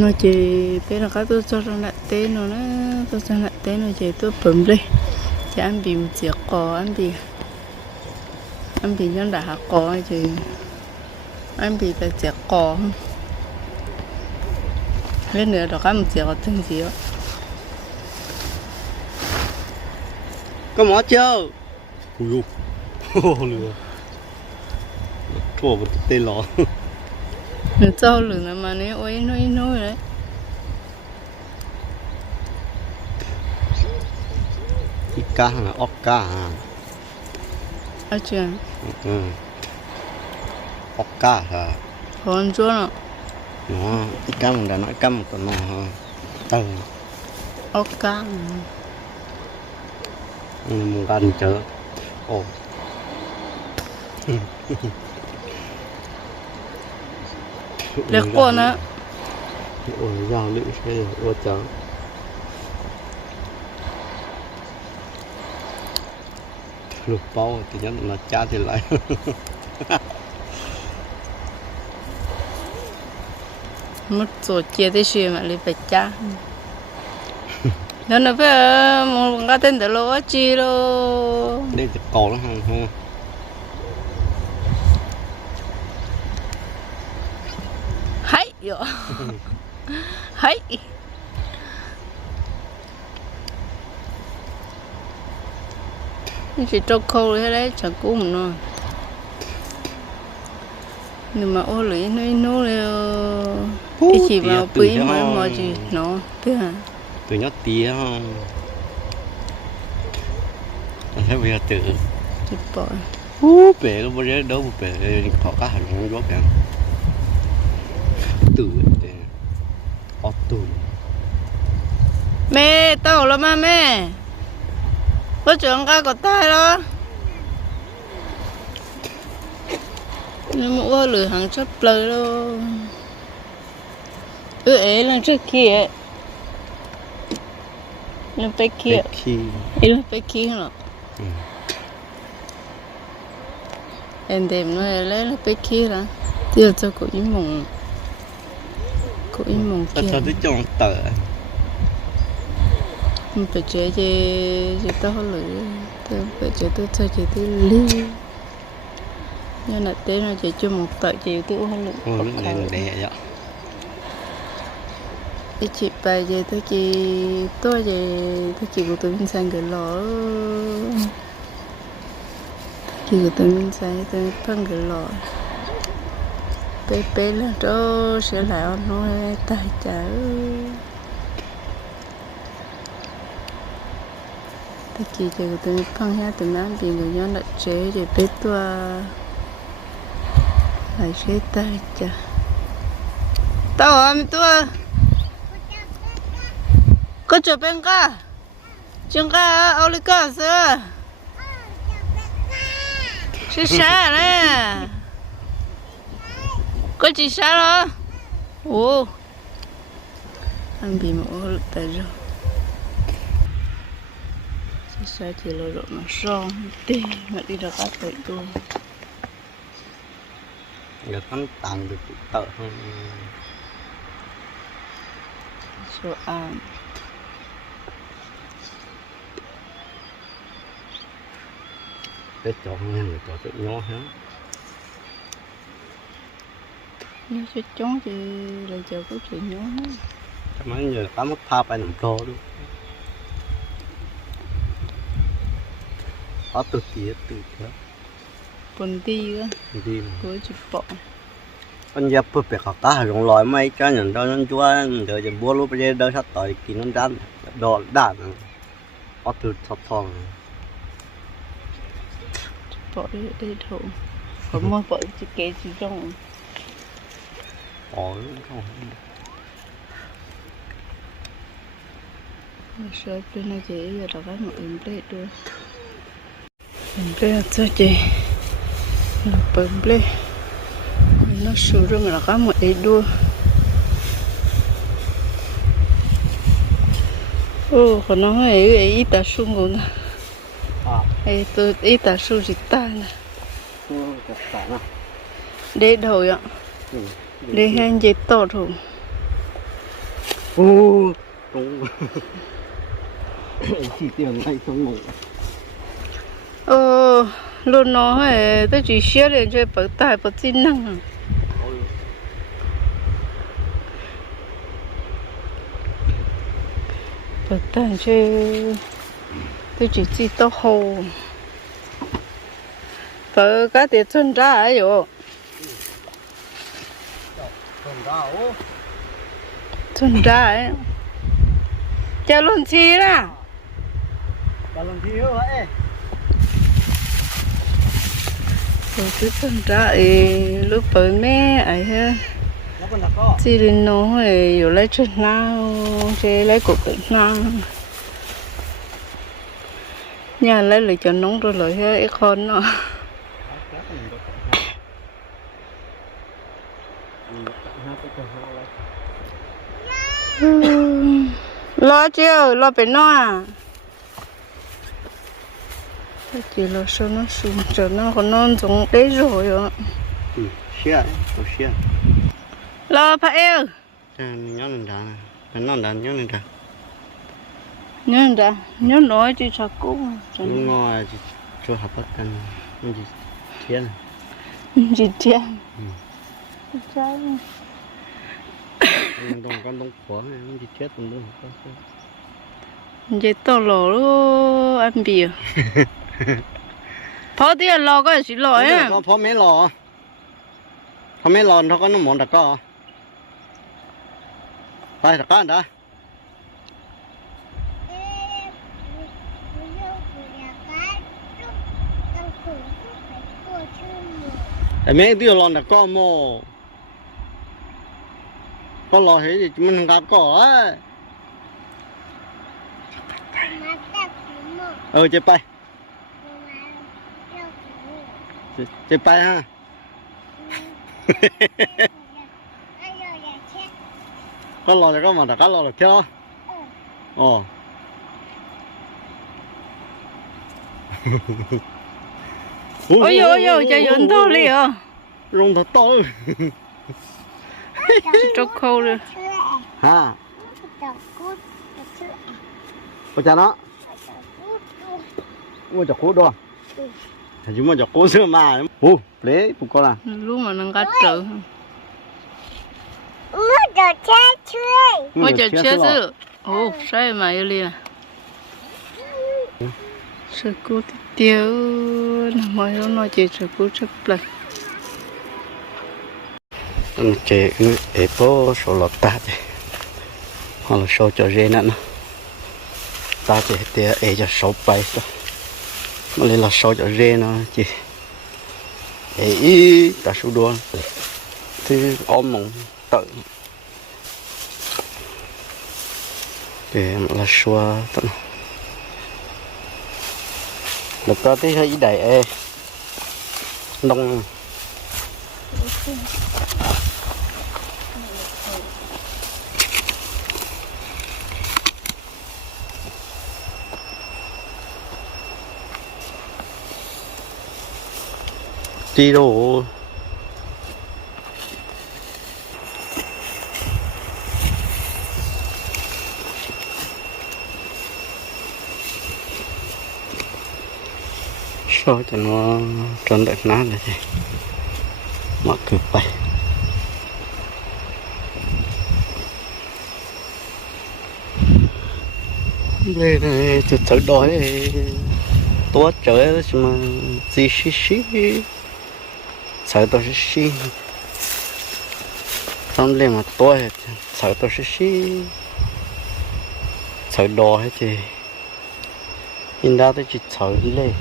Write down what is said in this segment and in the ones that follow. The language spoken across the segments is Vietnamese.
nó chỉ bé là cái tôi cho ra lại té nó nó tôi cho lại té nó chỉ tôi bấm đi chỉ ăn bị một chiếc cò ăn bị ăn bị nhân đã hạ cò chứ. Ăn bị cái chiếc cò. Bên nữa đó cái một chiếc có từng gì đó. Có mỏ chưa? Ui dồi lừa. Thua một tên lọ cho lửa mà nó ôi nó nó đấy. Ít cá hả? Ốc cá hả? Ở trường ừ. Ốc cá hả? Còn chỗ nó nó ít cá mình đã nói cá một con nó hả tờ ốc cá. Mình ăn chớ ồ Легко, да? Ой, я лишь, вот так. ลูกเป้าที่นั้นนาจ้าที่ไรมุดโซเจียได้ชื่อมาเลยไปจ้าแล้วนะเพื่อนมึงก็เต้นแต่โลจีโลได้จะกอแล้วฮะ đẹp quá nó ồ giàu lựu xe rồi ồ chớ lục bao thì nhất là cha thì lại mất chỗ chia tới xuyên mà lấy phải cha nó nó phải một cái tên đó lo chi lo đây thì cổ nó không không hay yo hay chỉ trâu khô thế đấy chẳng cũng nó nhưng mà ô lưỡi nó nó cái chỉ tía vào từ quý đó. mà mà gì nó thế à từ nhót tía không Anh thấy bây giờ tự chỉ bỏ Ú, bể nó bây giờ đâu một bể họ cá hẳn không gió kìa tự để ó tù mẹ tao là mà mẹ có chuyện cái có tay đó nhưng mà ô lưỡi hàng chấp lời đâu ừ ấy là trước kia là bé kia bể khi ấy là bé kia nó Ừ. em đem nó lấy là bé kia đó tiêu cho cô ý mộng cô ý mộng ta kia cho tới trong tờ? Mình phải chế chế chế tao lưỡi tao phải chế tao cho chế tao li nhưng là tên là chế cho một tờ chế tao hoa lưỡi Ôi, lúc này đẻ vậy. Cái chị bài chế tao chị tôi chế tao chị của tôi mình sang cái lọ chị của tôi mình sang tôi phân cái lọ bé bé là đó sẽ lại nó tài trả ta chỉ cho cái tụi phong ha tụi nó bị người nhóm lại chế để biết tua lại chế ta chả tao ôm tua có chỗ bên cả chúng ta ao lý cả sữa sẽ xa nè có chỉ xa đó. Ồ anh bị ô tay rồi sẽ xa chỉ là độ nó son tê mà đi được các tội tôi giờ hắn tặng được tờ hơn. Số an để chọn nghe người chọn tự nhỏ hả nếu sẽ trốn thì là chờ có chuyện hết. chắc mấy giờ cá mất pha phải nằm trô luôn ó từ tía từ còn đi á đi mà. Của chị bỏ con dẹp bự bẹt họ cá rong lòi mấy cái nhận đó nó chúa đợi giờ búa lúc bây giờ đợi sắp tới kín nó đan đồ đan ó từ thọt thòng bỏ đi đi thổ có mua bỏ chị kế chị trong ỏi không sợ bên này chị giờ là cái một em play đưa. Em play cho chị. Là bấm play nó sử dụng là cái một em đua. Ô còn nó ấy ấy ít ta sung rồi nè. À. Ấy tôi ít ta sung gì ta nè. Có phải để đầu ạ. Ừ. để hàng gì to thôi ô đúng chỉ tiền này không ngủ ờ lúc nó hay tôi chỉ xé lên cho bật tay bật tin năng. Bật tay cho tôi chỉ chỉ tao hồ bật cái tiền chân ra ấy rồi ra ấy cho luôn chi ra bà làm gì vậy rồi cứ chân ra ấy lúc bật mẹ ấy ha. Chỉ đến nó ấy rồi lấy chân nào chế lấy cục tự nào nhà lấy lại cho nóng rồi lại hết con nó lo chưa? Lo bên nó à? Chỉ lo số nó sụn cho nó còn non giống đấy rồi ạ. Ừ xe có xe lo phải à nhớ nên đá nè nó đá nhớ nên đá. Nhớ ra nhớ nói cũng cho nhưng nó. ngồi cho hợp bất cần gì thế này gì chứ Ừ. trái con đông con đông khóa này nó chỉ chết tầm đông vậy to lò luôn ăn bia phó tiền lo cái gì lo á có phó mấy lò phó mấy lò nó có nó món đặc có phải đặc có đã Tại mấy tiêu lon đặc có mò có lò thế thì chúng mình gặp có ừ chơi bay chơi, chơi bay ha. Có lò thì có mà đặc có lò được chưa ồ. Ôi ôi ôi dọn to đi à rung thật to cho khâu rồi ha? Có chả nó mua cho cố đo thì chúng mà cho cố xưa mà ô lấy phụ con à lúc mà nó gắt trở Mua ôi cho chờ chết chết rồi. chứ ồ sai mà yêu liền sự cố tiêu nằm mọi lúc nói chuyện sự cố chấp lần anh chị nó để bố số lọt ta thì hoặc là số cho rê nữa ta thì thì ế cho số bay cho. Mà lấy là số cho rê nó chị để ý ta số đua. Thì ôm mộng tự để là xua tận. Được có tí hơi đại e đông. Đi đâu. Sao cho nó trốn đẹp nát này thì mà cứ vậy đây này từ từ đói. Tua trời mà gì xí xí sợ tôi xí xí xong lên mà tua sợ tôi xí xí sợ đỏ hết thì nhìn ra tôi chỉ sợ đi lên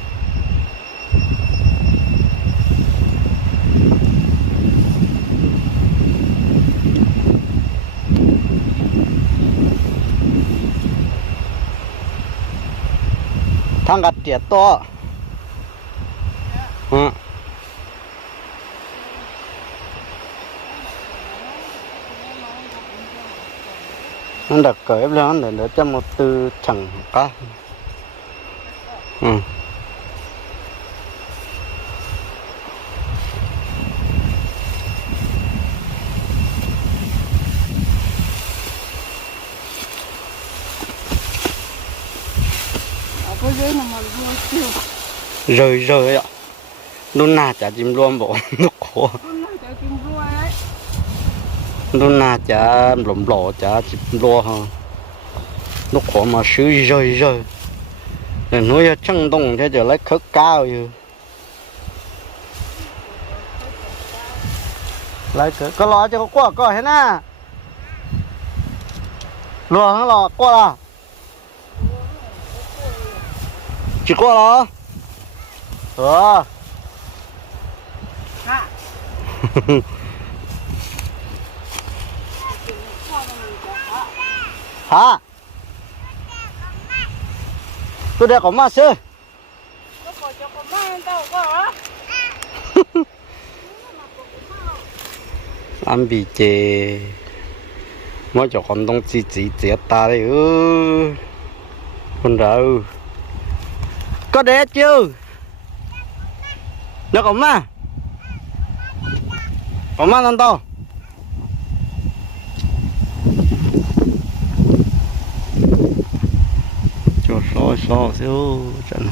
thằng gặt trẻ to ừ. nó đặt cởi lên để nó cho một tư chẳng cá ừ. rồi rồi ạ. Luôn nào chả chim luôn bộ. Nó khổ. Lúc nào chả lộn lộ chả chim luôn ha nó khổ mà sứ rơi rơi rồi nuôi cho chân đông cho giờ lấy khớp cao như lấy cỡ có lo cho có qua coi hết na lo hả lo qua là chỉ qua lo ờ hả? Tôi đây có mà, sư. Ăn bị chê? Mỗi chỗ con đông chỉ chỉ chỉ ta đấy ư con đâu có đẻ chứ nó có mà. Có mà lần tao cho có so xíu chân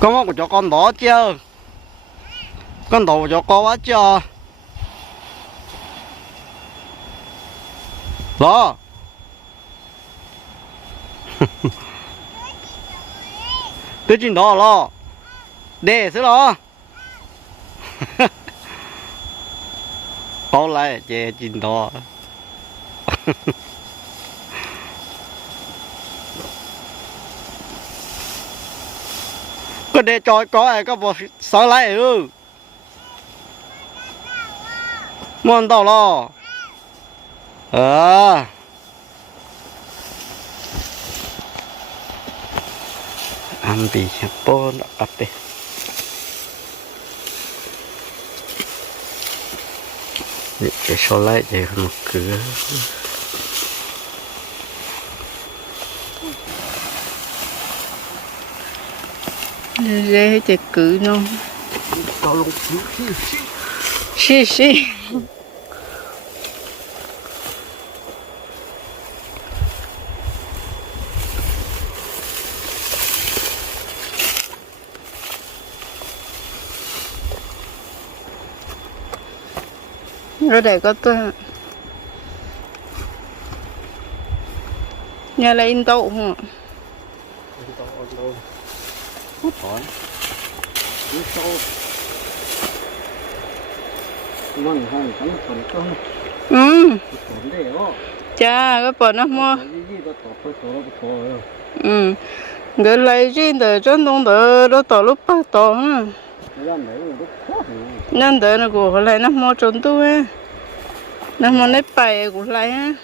con móc cho con đó chưa? Con đầu cho con quá chưa? Đó. Tới chuyện đó lo để xíu lo, có lại chè chuyện đó để cho có ai có bộ sợ lại ừ muốn đâu lo ờ. Ăn bì chặt bó nó ập để cho lại để một cửa cho luôn xíu. Xíu xì xì ở đây có tôi. Nhà là in tậu không ạ? hút hỏi đi sâu. Măng hồng thắng phần công ừ. Phần để cha cái bọn nó mua nó rồi ừ. Cái lấy riêng để chân đông đỡ đó tổ lúc bắt tổ ha cái nó nên đỡ nó của lại nó mua trốn tu á. Nó mua nếp bài của lại á.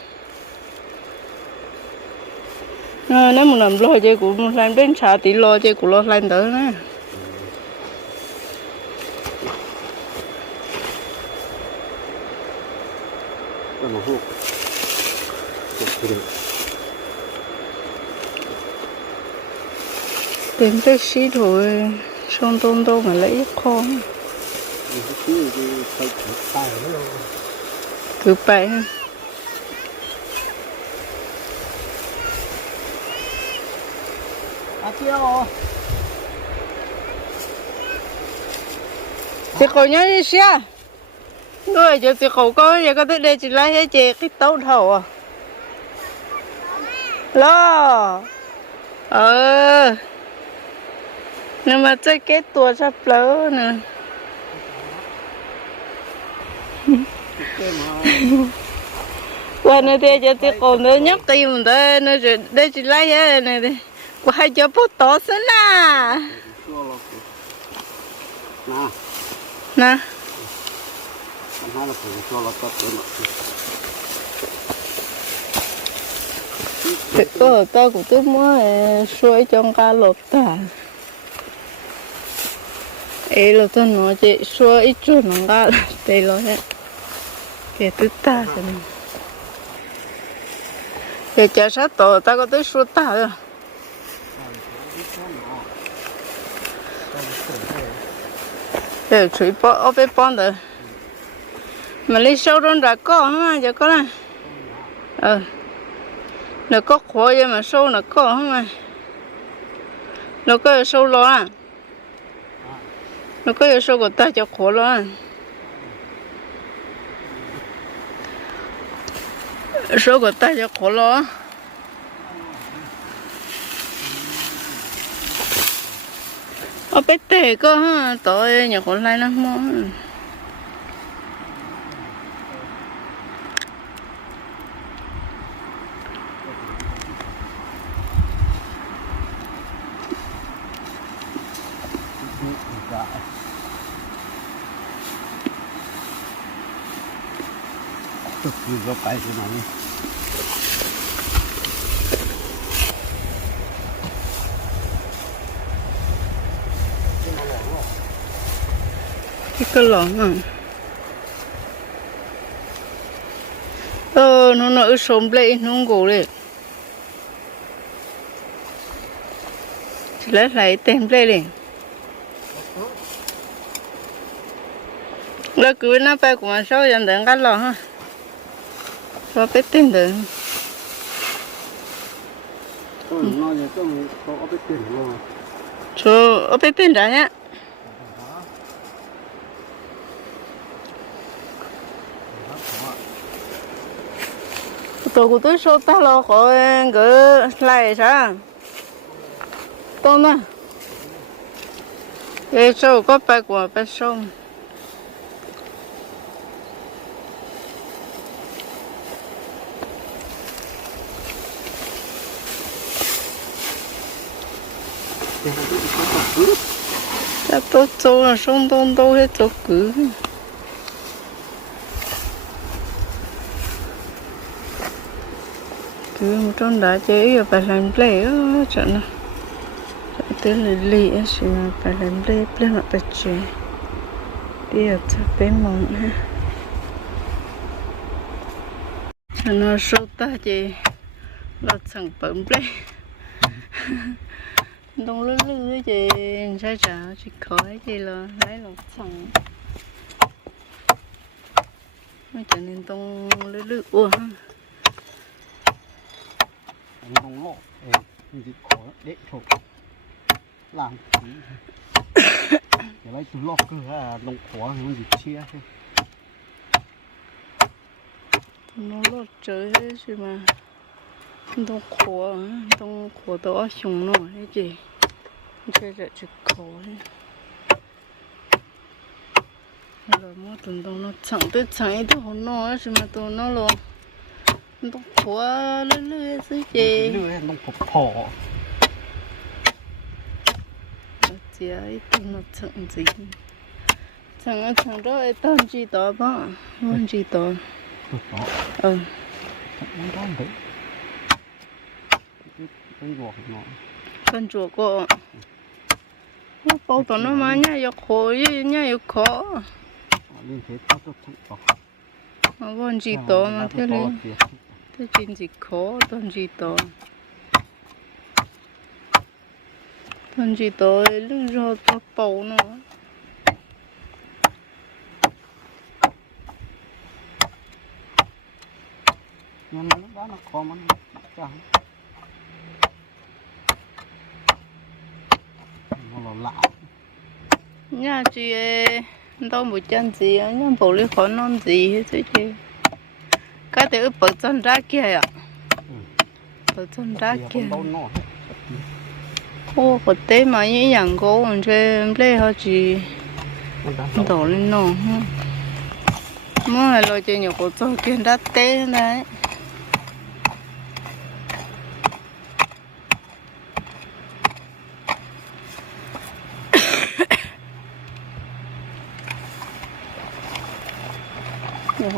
Nó nếu mà làm lo chơi của làm bên xã tí lo chơi của lo làm đỡ nè tìm tới xí thôi xong tôm tôm mà lấy con cứ bài ha. À tiêu thì cậu nhớ đi xe người cho thì cậu có, giờ có tới đây chị lấy cái chè, cái tấu thầu à. Lo. Ờ nhưng mà chơi cái tua sắp lỡ nè. Qua nơi đây giờ thì cậu nữa nhóc tìm mình đây nó rồi đây chỉ lấy cái này đi qua cho bút tỏ xin à nè nè là cho nó có tao cũng tức mua xuôi trong cá lột ta ấy là tôi nói chị xuôi ít chút nó cá đây lo hết cái tức ta cho nên cái chả sát tổ ta có tới xuôi ta rồi để chuối bó ở bên bón được mà lấy sâu trong đã có mà giờ có là ờ nó có khóa vậy mà sâu nó có hả mà nó có sâu lo à nó có yêu sâu của ta cho khổ luôn sâu của ta cho khổ luôn ở bên tề cơ ha tội nhà khổ lại lắm mò Tức như cái gì cái cái à. Ờ nó nở sớm lại nó ngủ lại chỉ lấy lại tem lại liền là cứ nó phải của mà sao dần dần cái lỏng ha? Giờ có có ở bên tiền luôn số ở biết tên đã nhá tôi cũng tôi số ta lo khỏi cái lại sao tôi nè cái số có phải của phải số ta tốt chỗ là sông đông đâu hết chỗ cứ cứ một trong đó chế ở phải làm play á trận nó trận tới là lì á sự mà phải làm play play mà phải chơi đi ở chỗ bé mong ha nó sâu ta chế nó chẳng bấm play đông lư lư chị. Sai trả chị khỏi chị là lấy lột chẳng nó trở nên đông lư lư. Ủa? Ha nó không lộ mình chỉ khó để thuộc làm gì để lấy từ lọc cơ là lông khó mình chỉ chia nó lột trời hết chứ mà đông khổ đông khổ đó 熊 nó hết chị chơi ra chỉ khổ đấy rồi mua tuần đông nó chẳng tới chẳng ít thôi nó chứ mà tụi nó luôn đông khổ lư lư hết chứ chị lừa lông phổ phổ chị ấy tụi nó chẳng gì chẳng ở chẳng đó ấy tên gì đó ba muốn gì đó phổ phổ ừ không cái ruột nó con chuột cô nó bao tụi nó mà nhá yêu khổ nhá yêu khó liên thế tao tôi không có mà con gì đó mà thế này thế chuyện gì khó con gì đó con gì đó lưng rồi tao bầu nó nhưng mà lúc đó nó khó mà nó chẳng nó lạ nhá chị ấy đâu một chân gì á nhá bầu lấy khó non gì hết chứ chị. Cái thứ bầu chân ra kia à bầu chân ra kia ô, có tế mà như dạng cố còn chơi lê họ chị? Đổ. lên nổ ha mua là lo chơi nhiều cổ cho kia đã tế đấy.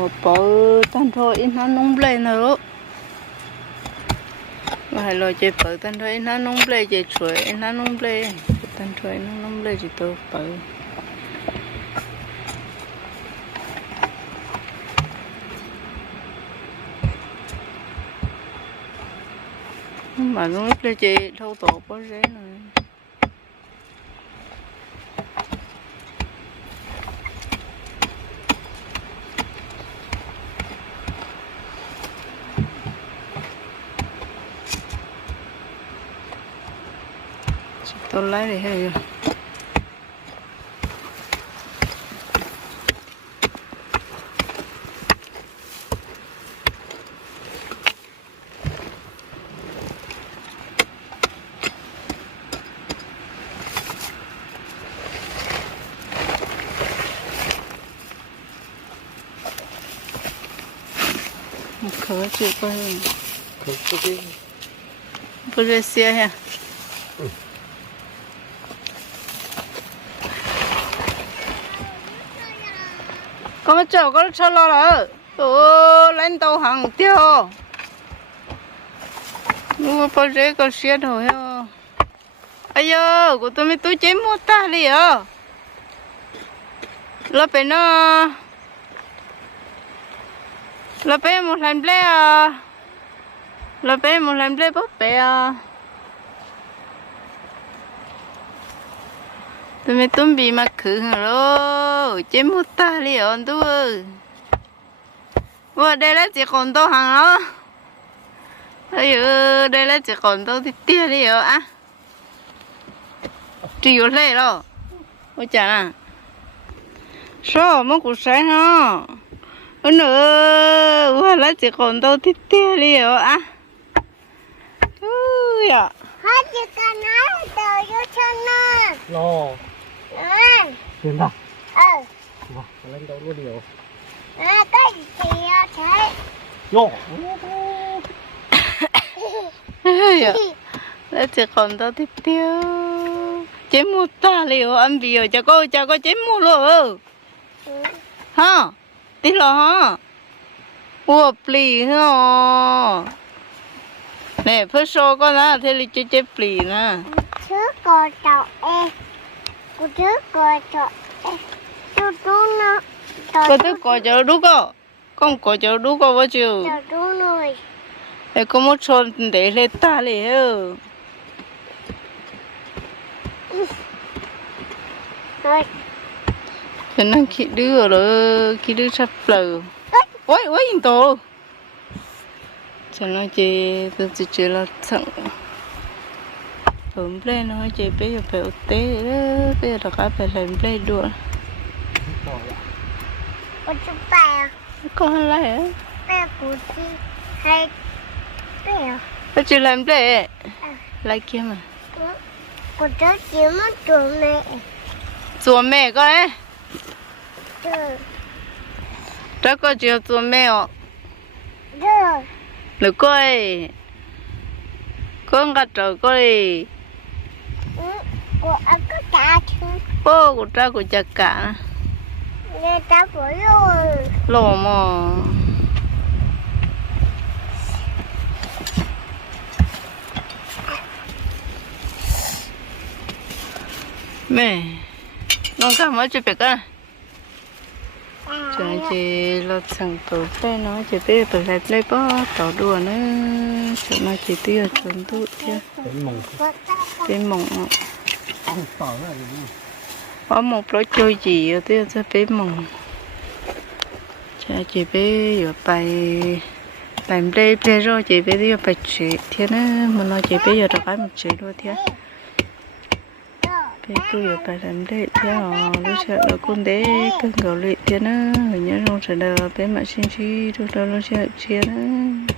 Nhiều hộp bỏ tan thôi nó nung lên nữa và lo chơi bự tan thôi nó nung lên chơi chuối nó nung lên tan thôi nó nung lên chỉ tôi bự mà nó lên chơi thâu tổ có rễ này tôi lấy đi hay rồi một khởi chịu coi Không có cái bữa giờ có mà chờ có chờ lo lỡ ồ ờ, lên tàu hàng tiêu. Mua bao giờ có xe rồi ha ai ơ của tôi mới tôi chế mua ta đi à lo bên nó lo bên một lần ble à lo bên một lần ble bớt bé à tôi mới tụm bị mà khử rồi chế mua ta đi à tôi Ủa đây là chỉ còn tô hàng đó Ây ơ, đây là chỉ còn tô thì tia đi ở á Chỉ có lệ rồi Ôi chà nè Sao mà cũng sai hả Ôi nữa Ủa là chỉ còn tô thì tia đi ở á Ui à 하지가 나도 요 เห็นปะเออว่ะกำลังเดาลูกเดียวอ่าก็อีกทีอะใช้โยก呀，那只看到的掉，这么大了，俺不要这个这个这么了，哈，对了哈，我不理哈，那不说个那，这里这这不理呢，吃个早哎。cô tôi cô chỗ đúng không con có chỗ đúng không bố chú để có một số để lên ta liền hơ. Cho năng khi đưa rồi khi đưa sắp lờ. Ôi ôi nhìn tổ cho nó chị tôi chỉ là thằng ผมเปลน้อยเจ็บไปอยู่เปลเตะเปลตะกาเปลเล่นเปลด้วย我知道呀。con lại Mẹ của chị hay bèo. Nó chỉ làm để lại kia mà. Của cháu chỉ mất chùa mẹ. Chùa mẹ con ấy. Chùa. Cháu có chùa chùa mẹ ạ. Chùa. Lửa coi. Con gặp cháu coi bố của cha của cha cả. Nghe ta của rồi. Lò mò mẹ nó cả mới chụp được à chẳng chỉ lo chẳng tổ bé nó chỉ bé tổ lại lấy bó tổ đùa nữa. Chẳng nó chỉ tiêu chuẩn tụ tiêu bên mỏng bên mỏng có một lối chơi gì ở sẽ cho bé cha, chị bé ở bài làm đây bé rồi, chị bé đi ở bài chị thiên á mà nói chị bé giờ được cái một chị luôn thiên bé cứ à. ở bài làm đây thiên họ lúc sợ là con đế cưng gạo lệ thiên á hình như không sợ đời bé mà xin chi lúc đâu lúc sợ chia nữa